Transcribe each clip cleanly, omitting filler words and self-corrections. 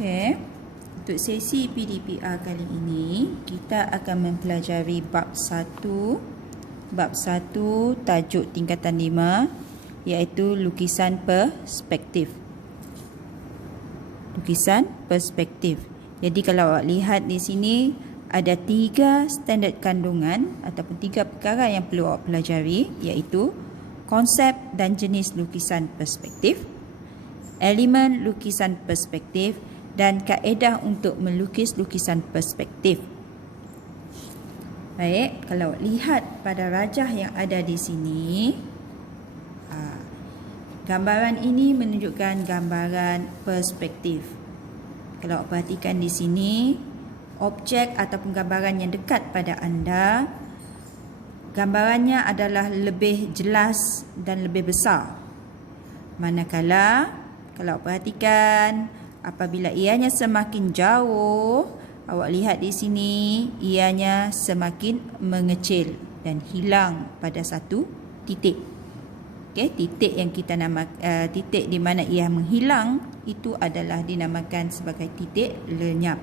Okey. Untuk sesi PDPR kali ini, kita akan mempelajari bab 1. Bab 1 tajuk tingkatan 5 iaitu lukisan perspektif. Lukisan perspektif. Jadi kalau awak lihat di sini ada 3 standard kandungan ataupun 3 perkara yang perlu awak pelajari iaitu konsep dan jenis lukisan perspektif, elemen lukisan perspektif dan kaedah untuk melukis lukisan perspektif. Baik, kalau lihat pada rajah yang ada di sini, gambaran ini menunjukkan gambaran perspektif. Kalau perhatikan di sini, objek ataupun gambaran yang dekat pada anda, gambarannya adalah lebih jelas dan lebih besar. Manakala kalau perhatikan, apabila ianya semakin jauh, awak lihat di sini ianya semakin mengecil dan hilang pada satu titik. Okey, titik yang kita titik di mana ia menghilang itu adalah dinamakan sebagai titik lenyap.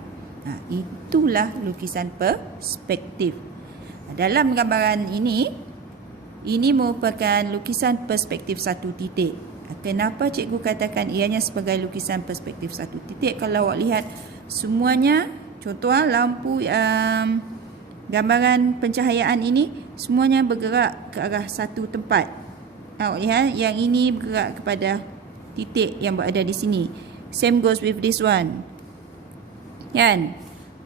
Itulah lukisan perspektif. Dalam gambaran ini merupakan lukisan perspektif satu titik. Kenapa cikgu katakan ianya sebagai lukisan perspektif satu titik? Kalau awak lihat semuanya, contoh lampu, gambaran pencahayaan ini semuanya bergerak ke arah satu tempat. Awak lihat yang ini bergerak kepada titik yang berada di sini. Same goes with this one. Kan?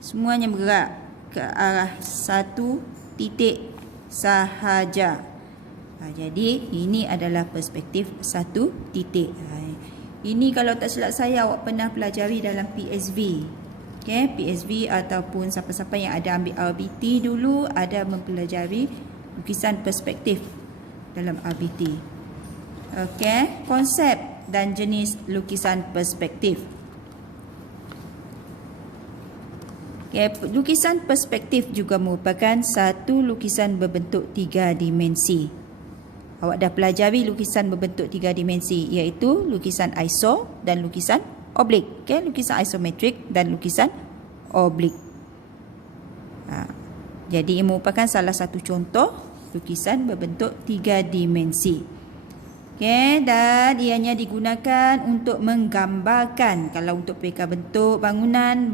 Semuanya bergerak ke arah satu titik sahaja. Jadi ini adalah perspektif satu titik. Ini kalau tak silap saya awak pernah pelajari dalam PSV. Okay, PSV ataupun siapa-siapa yang ada ambil RBT dulu ada mempelajari lukisan perspektif dalam RBT. Okay, konsep dan jenis lukisan perspektif. Okay, lukisan perspektif juga merupakan satu lukisan berbentuk 3 dimensi. Awak dah pelajari lukisan berbentuk 3 dimensi iaitu lukisan iso dan lukisan oblik. Okay? Lukisan isometrik dan lukisan oblik. Jadi ia merupakan salah satu contoh lukisan berbentuk 3 dimensi. Okay? Dan ianya digunakan untuk menggambarkan. Kalau untuk peka bentuk bangunan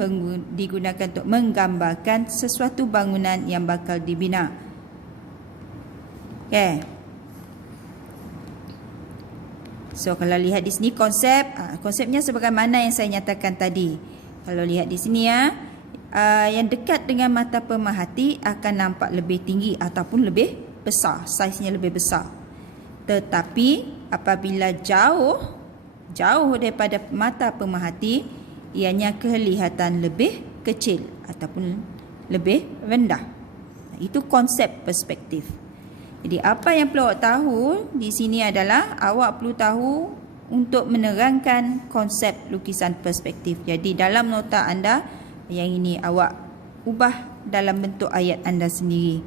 digunakan untuk menggambarkan sesuatu bangunan yang bakal dibina. Okay. So kalau lihat di sini konsepnya sebagaimana yang saya nyatakan tadi. Kalau lihat di sini yang dekat dengan mata pemerhati akan nampak lebih tinggi ataupun lebih besar, saiznya lebih besar. Tetapi apabila jauh daripada mata pemerhati, ianya kelihatan lebih kecil ataupun lebih rendah. Itu konsep perspektif. Jadi apa yang perlu awak tahu di sini adalah awak perlu tahu untuk menerangkan konsep lukisan perspektif. Jadi dalam nota anda yang ini awak ubah dalam bentuk ayat anda sendiri.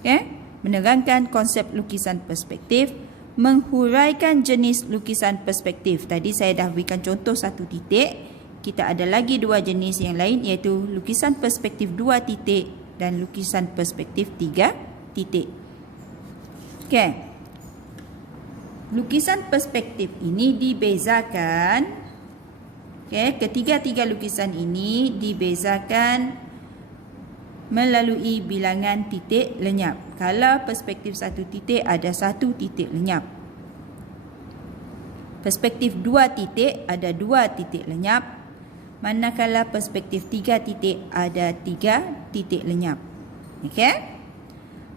Okay? Menerangkan konsep lukisan perspektif, menghuraikan jenis lukisan perspektif. Tadi saya dah berikan contoh satu titik. Kita ada lagi 2 jenis yang lain iaitu lukisan perspektif 2 titik dan lukisan perspektif 3 titik. Okay. Lukisan perspektif ini dibezakan. Okay, ketiga-tiga lukisan ini dibezakan melalui bilangan titik lenyap. Kalau perspektif 1 titik ada 1 titik lenyap. Perspektif 2 titik ada 2 titik lenyap. Manakala perspektif 3 titik ada 3 titik lenyap. Okay?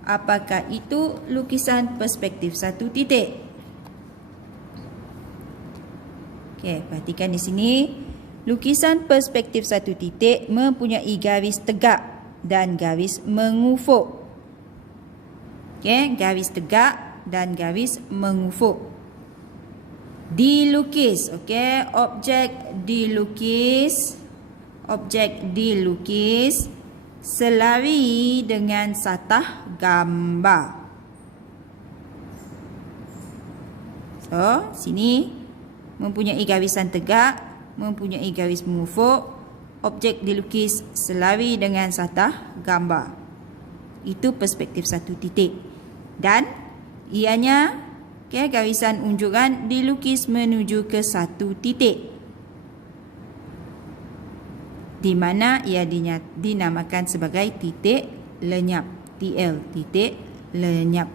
Apakah itu lukisan perspektif 1 titik? Okey, perhatikan di sini. Lukisan perspektif 1 titik mempunyai garis tegak dan garis mengufuk. Okey, garis tegak dan garis mengufuk. Dilukis, okey, objek dilukis selari dengan satah gambar. So, sini mempunyai garisan tegak mempunyai garis mengufuk. Objek dilukis selari dengan satah gambar. Itu perspektif satu titik. Dan ianya garisan unjuran dilukis menuju ke satu titik, di mana ia dinamakan sebagai titik lenyap. TL, titik lenyap.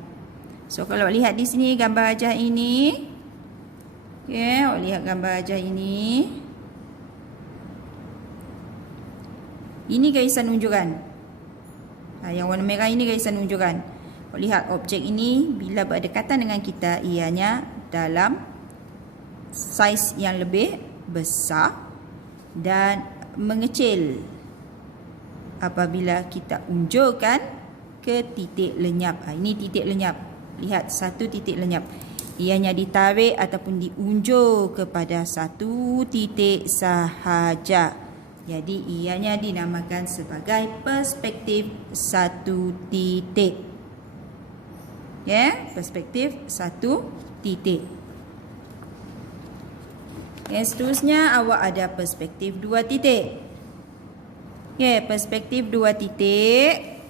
So kalau lihat di sini gambar rajah ini, awak lihat gambar rajah ini. Ini garisan unjuran. Yang warna merah ini garisan unjuran. Awak lihat objek ini bila berdekatan dengan kita, ianya dalam saiz yang lebih besar dan mengecil apabila kita unjurkan ke titik lenyap. Ini titik lenyap. Lihat, satu titik lenyap. Ianya ditarik ataupun diunjur kepada satu titik sahaja. Jadi ianya dinamakan sebagai perspektif satu titik. Perspektif satu titik. Seterusnya awak ada perspektif dua titik. Perspektif dua titik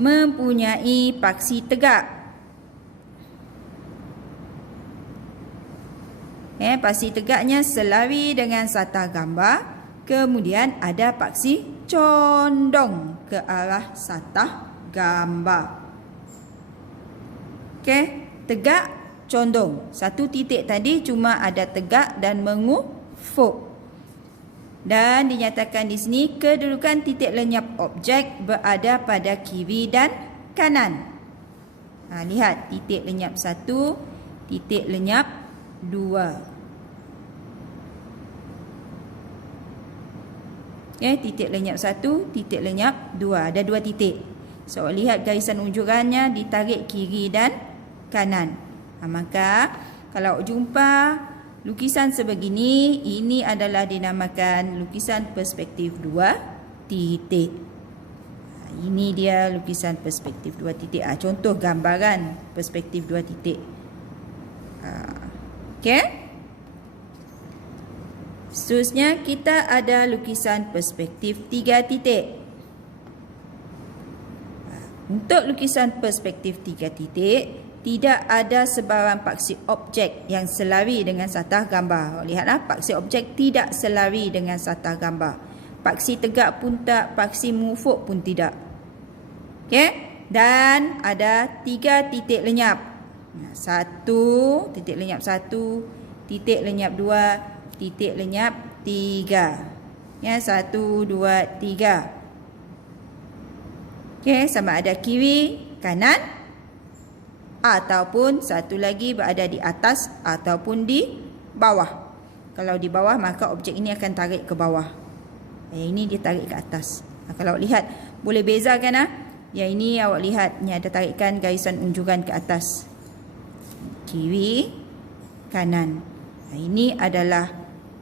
mempunyai paksi tegak. Paksi tegaknya selari dengan satah gambar. Kemudian ada paksi condong ke arah satah gambar. Tegak, condong. Satu titik tadi cuma ada tegak dan mengufuk. Dan dinyatakan di sini kedudukan titik lenyap objek berada pada kiri dan kanan. Lihat, titik lenyap 1, titik lenyap 2. Titik lenyap 1, titik lenyap 2. Ada 2 titik. So, lihat garisan unjurannya ditarik kiri dan kanan. Maka kalau jumpa lukisan sebegini, ini adalah dinamakan lukisan perspektif dua titik. Ini dia lukisan perspektif dua titik. Contoh gambaran perspektif dua titik. Seterusnya kita ada lukisan perspektif tiga titik. Untuk lukisan perspektif tiga titik, tidak ada sebarang paksi objek yang selari dengan satah gambar. Lihatlah, paksi objek tidak selari dengan satah gambar. Paksi tegak pun tak, paksi mengufuk pun tidak. Dan ada 3 titik lenyap. 1, titik lenyap 1, titik lenyap 2, titik lenyap 3. 1, 2, 3. Sama ada kiri, kanan, ataupun satu lagi berada di atas ataupun di bawah. Kalau di bawah, maka objek ini akan tarik ke bawah. Yang ini dia tarik ke atas. Kalau lihat, boleh bezakan. Yang ini awak lihat, ini ada tarikan garisan unjuran ke atas. Kiri, kanan. Ini adalah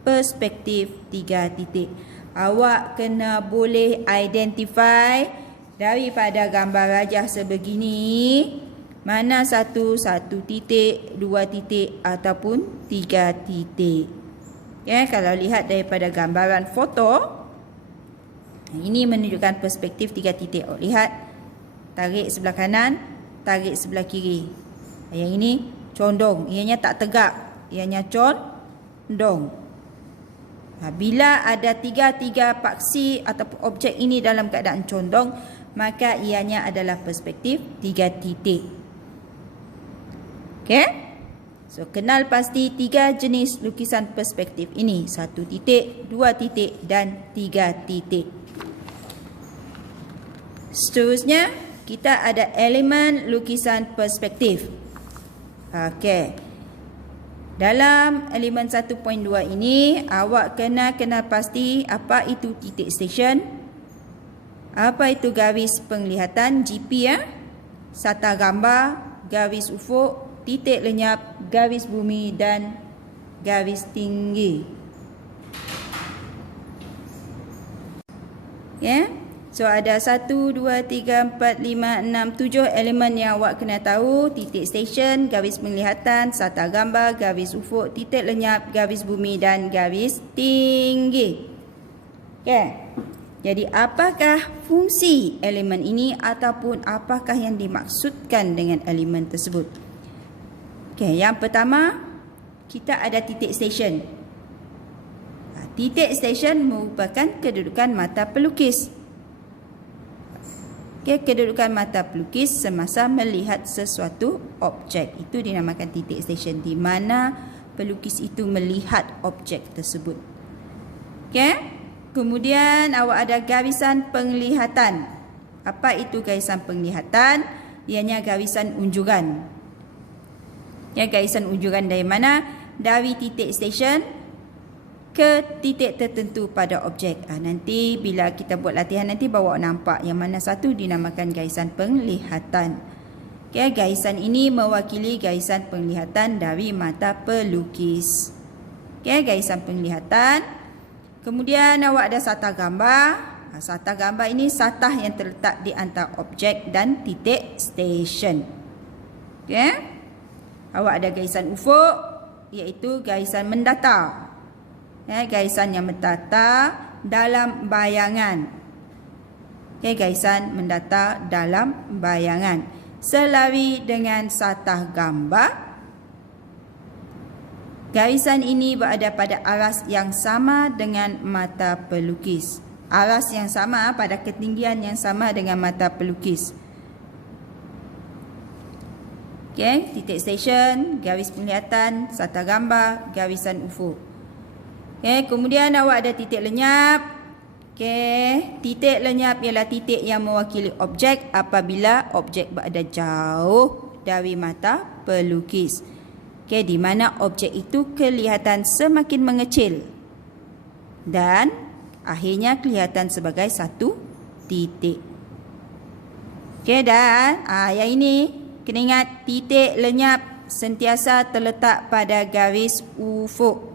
perspektif 3 titik. Awak kena boleh identify daripada gambar rajah sebegini, mana satu titik, 2 titik ataupun 3 titik. Kalau lihat daripada gambaran foto, ini menunjukkan perspektif 3 titik. Lihat, tarik sebelah kanan, tarik sebelah kiri. Yang ini condong, ianya tak tegak, ianya condong. Bila ada 3 paksi ataupun objek ini dalam keadaan condong, maka ianya adalah perspektif 3 titik. So, kenal pasti 3 jenis lukisan perspektif ini. 1 titik, 2 titik dan 3 titik. Seterusnya, kita ada elemen lukisan perspektif. Dalam elemen 1.2 ini, awak kena kenal pasti apa itu titik stesen, apa itu garis penglihatan GP, satah gambar, garis ufuk, titik lenyap, garis bumi dan garis tinggi. So ada 1, 2, 3, 4, 5, 6, 7 elemen yang awak kena tahu. Titik stesen, garis penglihatan, satah gambar, garis ufuk, titik lenyap, garis bumi dan garis tinggi. Okay. Jadi apakah fungsi elemen ini ataupun apakah yang dimaksudkan dengan elemen tersebut? Okay, yang pertama, kita ada titik stesen. Titik stesen merupakan kedudukan mata pelukis. Okay, kedudukan mata pelukis semasa melihat sesuatu objek. Itu dinamakan titik stesen, di mana pelukis itu melihat objek tersebut. Okay. Kemudian awak ada garisan penglihatan. Apa itu garisan penglihatan? Ianya garisan unjuran. Ya, garisan unjuran dari mana? Dari titik stesen ke titik tertentu pada objek. Nanti bila kita buat latihan nanti bawa nampak yang mana satu dinamakan garisan penglihatan. Okay, garisan ini mewakili garisan penglihatan dari mata pelukis. Okay, garisan penglihatan. Kemudian awak ada satah gambar. Satah gambar ini satah yang terletak di antara objek dan titik stesen. Okay. Awak ada garisan ufuk, iaitu garisan mendatar. Garisan yang mendatar dalam bayangan. Garisan mendatar dalam bayangan. Selari dengan satah gambar. Garisan ini berada pada aras yang sama dengan mata pelukis. Aras yang sama pada ketinggian yang sama dengan mata pelukis. Okay, titik stesen, garis penglihatan, satah gambar, garisan ufuk. Okay, kemudian awak ada titik lenyap. Okay, titik lenyap ialah titik yang mewakili objek apabila objek berada jauh dari mata pelukis. Okay, di mana objek itu kelihatan semakin mengecil dan akhirnya kelihatan sebagai satu titik. Okay, dan yang ini kena ingat, titik lenyap sentiasa terletak pada garis ufuk.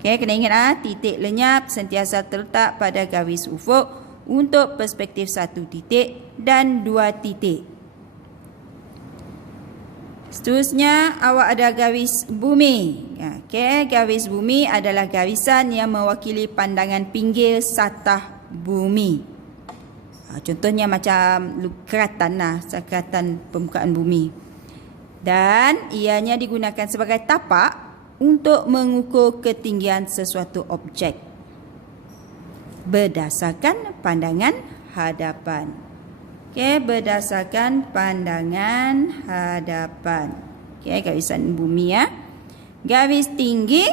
Okay, kena ingat titik lenyap sentiasa terletak pada garis ufuk untuk perspektif satu titik dan dua titik. Seterusnya awak ada garis bumi. Okay, garis bumi adalah garisan yang mewakili pandangan pinggir satah bumi. Contohnya macam keratan keratan permukaan bumi. Dan ianya digunakan sebagai tapak untuk mengukur ketinggian sesuatu objek berdasarkan pandangan hadapan. Okay, berdasarkan pandangan hadapan. Okay, garisan bumi ya. Garis tinggi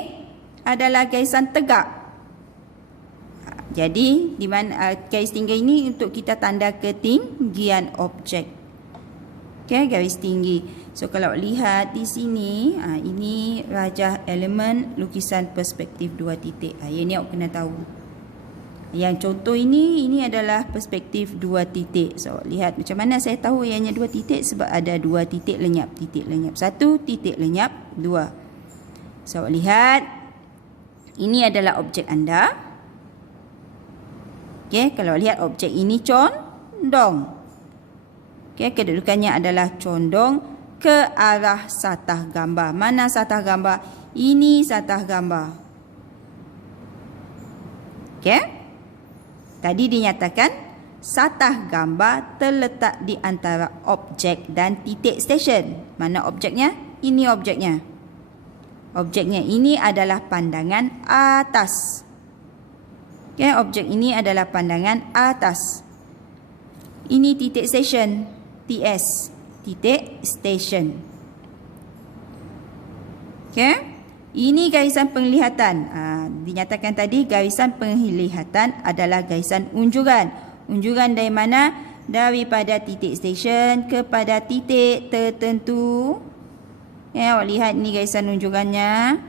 adalah garisan tegak. Jadi di mana garis tinggi ini untuk kita tanda ketinggian objek. Okay, garis tinggi. So kalau lihat di sini, ini rajah elemen lukisan perspektif dua titik. Yang ni awak kena tahu. Yang contoh ini adalah perspektif dua titik. So lihat macam mana saya tahu ianya dua titik, sebab ada dua titik lenyap. Titik lenyap satu, titik lenyap dua. So lihat, ini adalah objek anda. Okay, kalau lihat objek ini condong. Okay, kedudukannya adalah condong ke arah satah gambar. Mana satah gambar? Ini satah gambar. Okay. Tadi dinyatakan satah gambar terletak di antara objek dan titik stesen. Mana objeknya? Ini objeknya. Objeknya ini adalah pandangan atas. Okay, objek ini adalah pandangan atas. Ini titik stesen, TS. Titik stesen. Okay. Ini garisan penglihatan. Dinyatakan tadi garisan penglihatan adalah garisan unjuran. Unjuran dari mana? Daripada titik stesen kepada titik tertentu. Ya, awak lihat ni garisan unjurannya.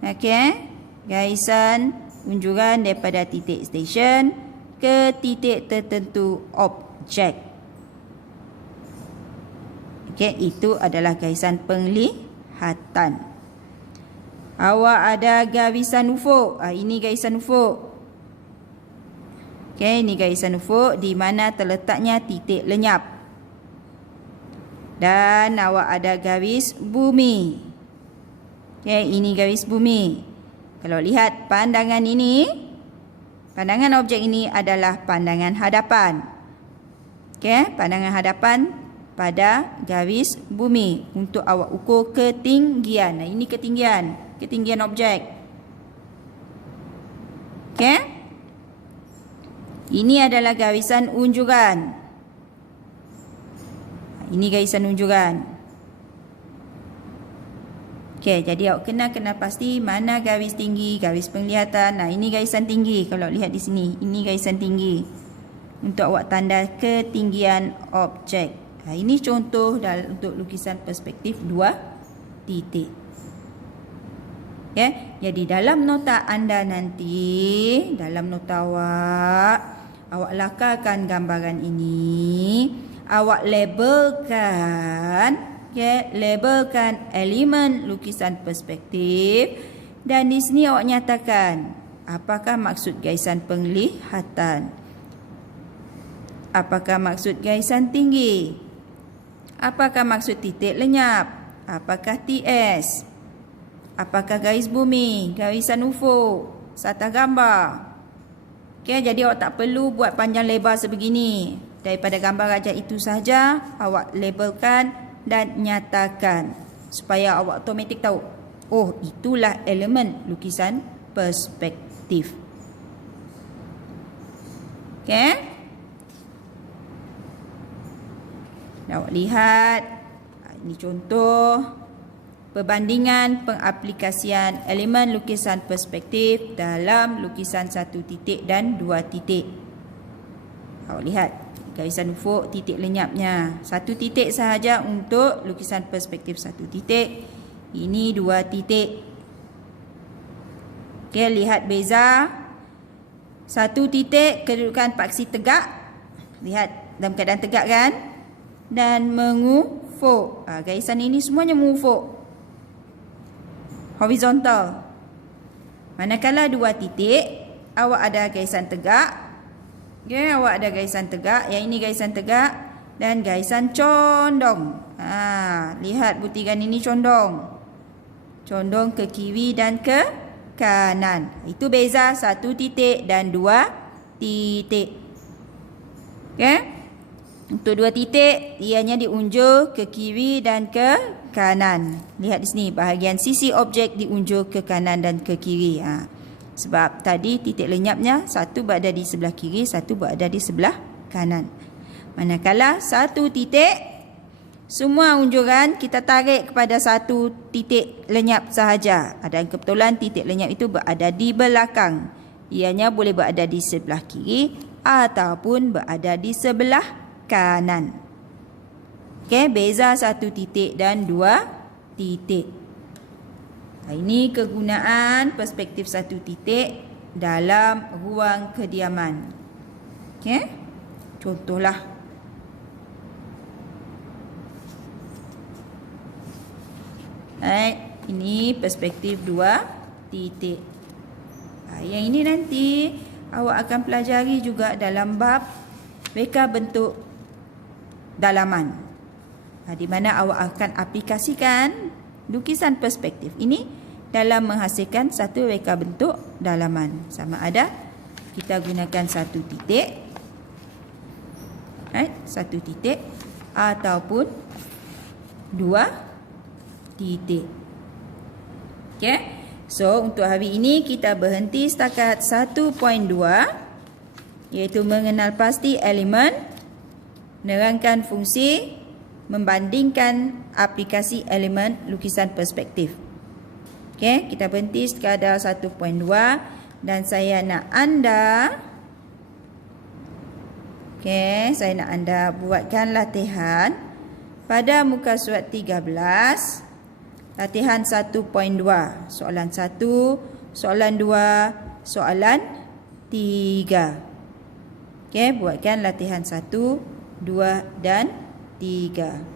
Okay. Garisan unjuran daripada titik stesen ke titik tertentu objek. Okay, itu adalah garisan penglihatan. Awak ada garisan ufuk. Ini garisan ufuk. Okey, ini garisan ufuk di mana terletaknya titik lenyap. Dan awak ada garis bumi. Okey, ini garis bumi. Kalau lihat pandangan ini, pandangan objek ini adalah pandangan hadapan. Okey, pandangan hadapan pada garis bumi untuk awak ukur ketinggian. Nah, ini ketinggian objek. Okey. Ini adalah garisan unjuran. Ini garisan unjuran. Okey, jadi awak kena pasti mana garis tinggi, garis penglihatan. Nah, ini garisan tinggi. Kalau lihat di sini, ini garisan tinggi. Untuk awak tanda ketinggian objek. Nah, ini contoh untuk lukisan perspektif 2 titik. Okay. Jadi dalam nota anda nanti, dalam nota awak lakarkan gambaran ini, awak labelkan, labelkan elemen lukisan perspektif, dan di sini awak nyatakan apakah maksud garisan penglihatan, apakah maksud garisan tinggi, apakah maksud titik lenyap, apakah TS, apakah garis bumi, garisan ufuk, satah gambar. Okey, jadi awak tak perlu buat panjang lebar sebegini. Daripada gambar aja itu saja, awak labelkan dan nyatakan supaya awak automatik tahu, oh, itulah elemen lukisan perspektif. Okey? Awak lihat, ini contoh perbandingan pengaplikasian elemen lukisan perspektif dalam lukisan 1 titik dan 2 titik. Awak lihat garisan ufuk, titik lenyapnya 1 titik sahaja untuk lukisan perspektif 1 titik. Ini 2 titik. Okey, lihat beza. 1 titik kedudukan paksi tegak. Lihat dalam keadaan tegak kan? Dan mengufuk. Garisan ini semuanya mengufuk. Horizontal. Manakala 2 titik, awak ada garisan tegak. Okay, awak ada garisan tegak. Yang ini garisan tegak dan garisan condong. Lihat butiran ini condong. Condong ke kiri dan ke kanan. Itu beza 1 titik dan 2 titik. Okay. Untuk 2 titik, ianya diunjuk ke kiri dan ke kanan. Lihat di sini, bahagian sisi objek diunjuk ke kanan dan ke kiri. Sebab tadi titik lenyapnya, satu berada di sebelah kiri, satu berada di sebelah kanan. Manakala 1 titik, semua unjuran kita tarik kepada 1 titik lenyap sahaja. Ada kebetulan titik lenyap itu berada di belakang. Ianya boleh berada di sebelah kiri ataupun berada di sebelah kanan. Okey, beza 1 titik dan 2 titik. Ini kegunaan perspektif 1 titik dalam ruang kediaman. Okey, contohlah. Ini perspektif 2 titik. Yang ini nanti awak akan pelajari juga dalam bab reka bentuk dalaman, di mana awak akan aplikasikan lukisan perspektif ini dalam menghasilkan satu reka bentuk dalaman. Sama ada kita gunakan 1 titik, 1 titik ataupun 2 titik. Okey. So untuk hari ini kita berhenti setakat 1.2, iaitu mengenal pasti elemen, menerangkan fungsi, membandingkan aplikasi elemen lukisan perspektif. Okey, kita berhenti sekadar 1.2 dan saya nak anda buatkan latihan pada muka surat 13, latihan 1.2, soalan 1, soalan 2, soalan 3. Okey, buatkan latihan 1, 2 dan 3.